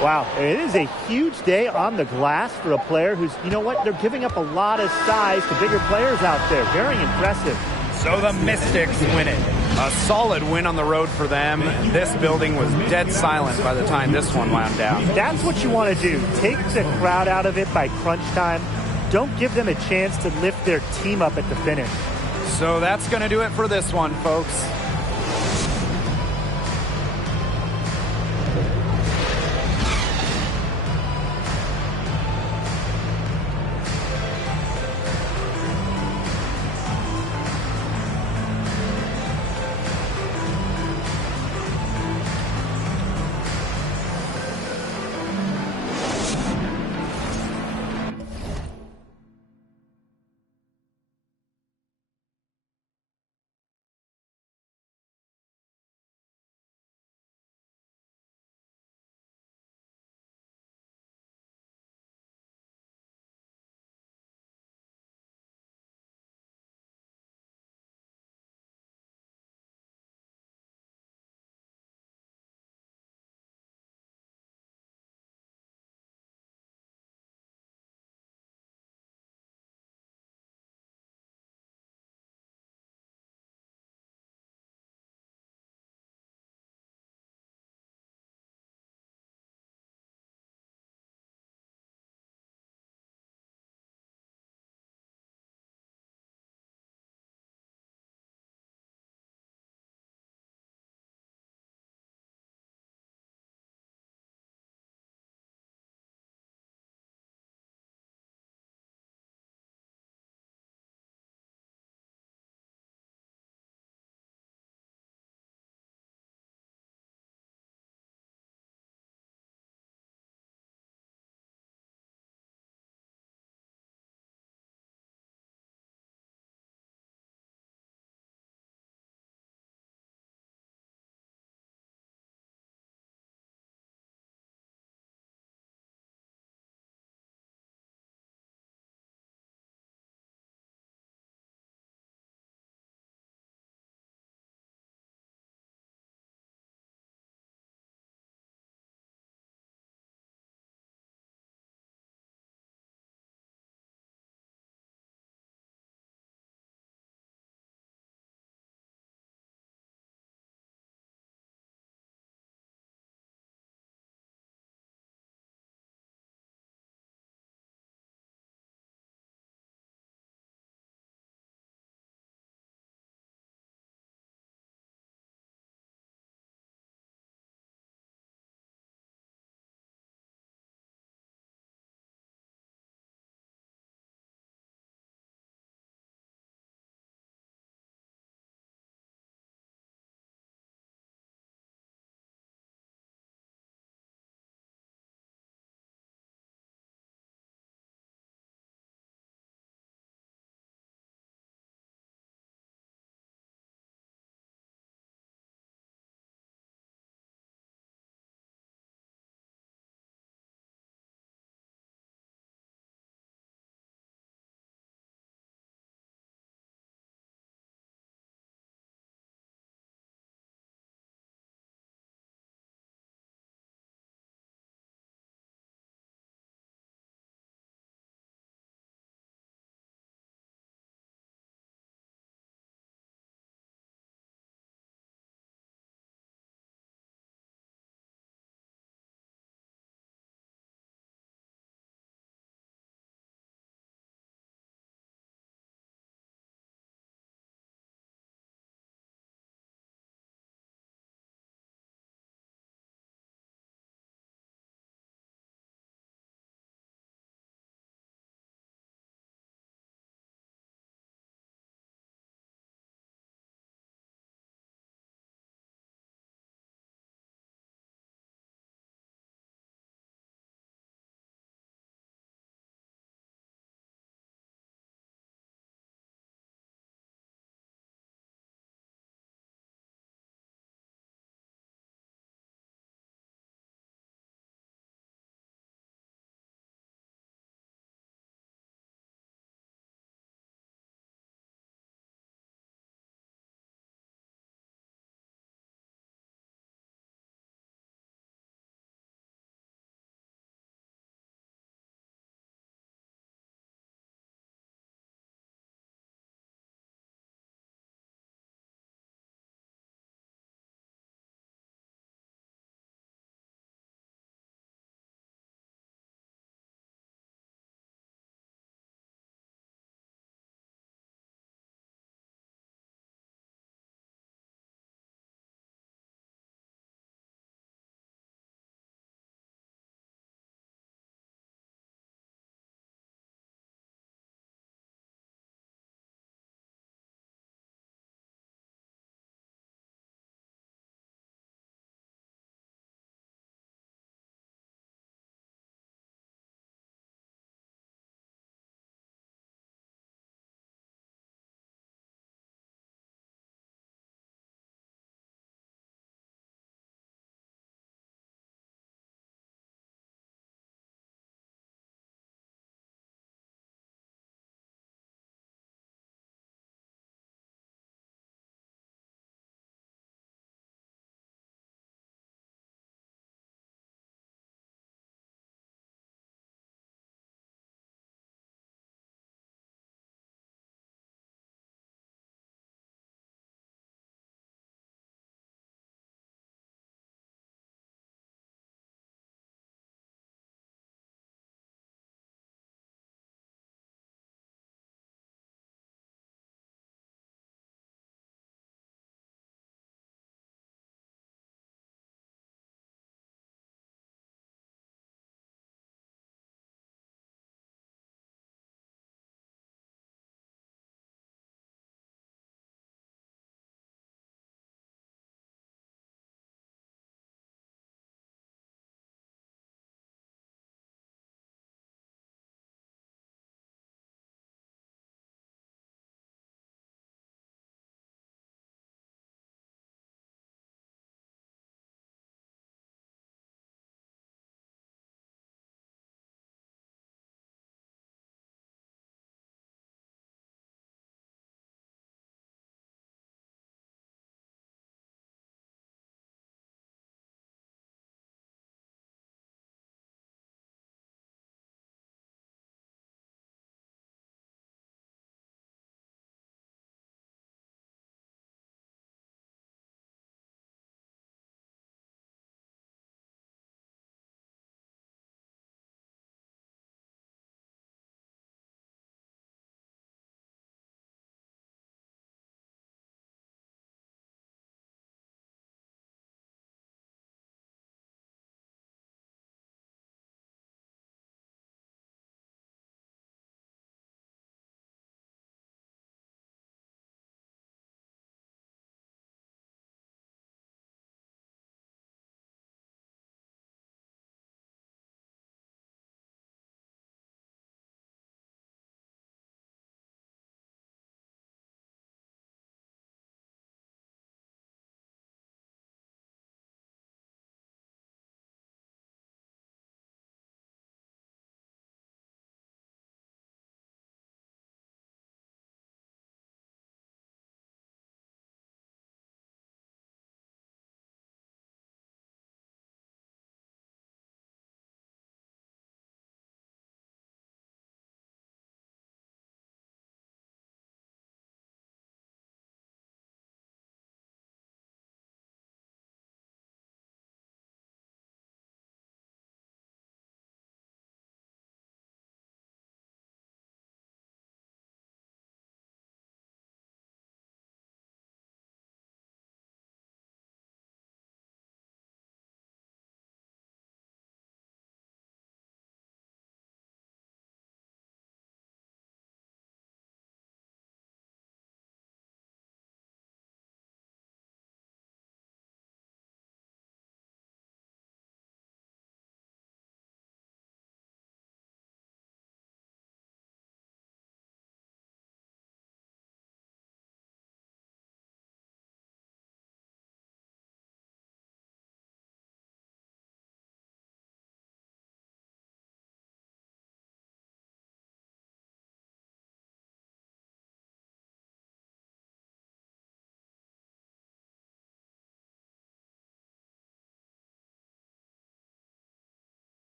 Wow, it is a huge day on the glass for a player who's, you know what, they're giving up a lot of size to bigger players out there. Very impressive. So the Mystics win it. A solid win on the road for them. This building was dead silent by the time this one wound down. That's what you want to do. Take the crowd out of it by crunch time. Don't give them a chance to lift their team up at the finish. So that's going to do it for this one, folks.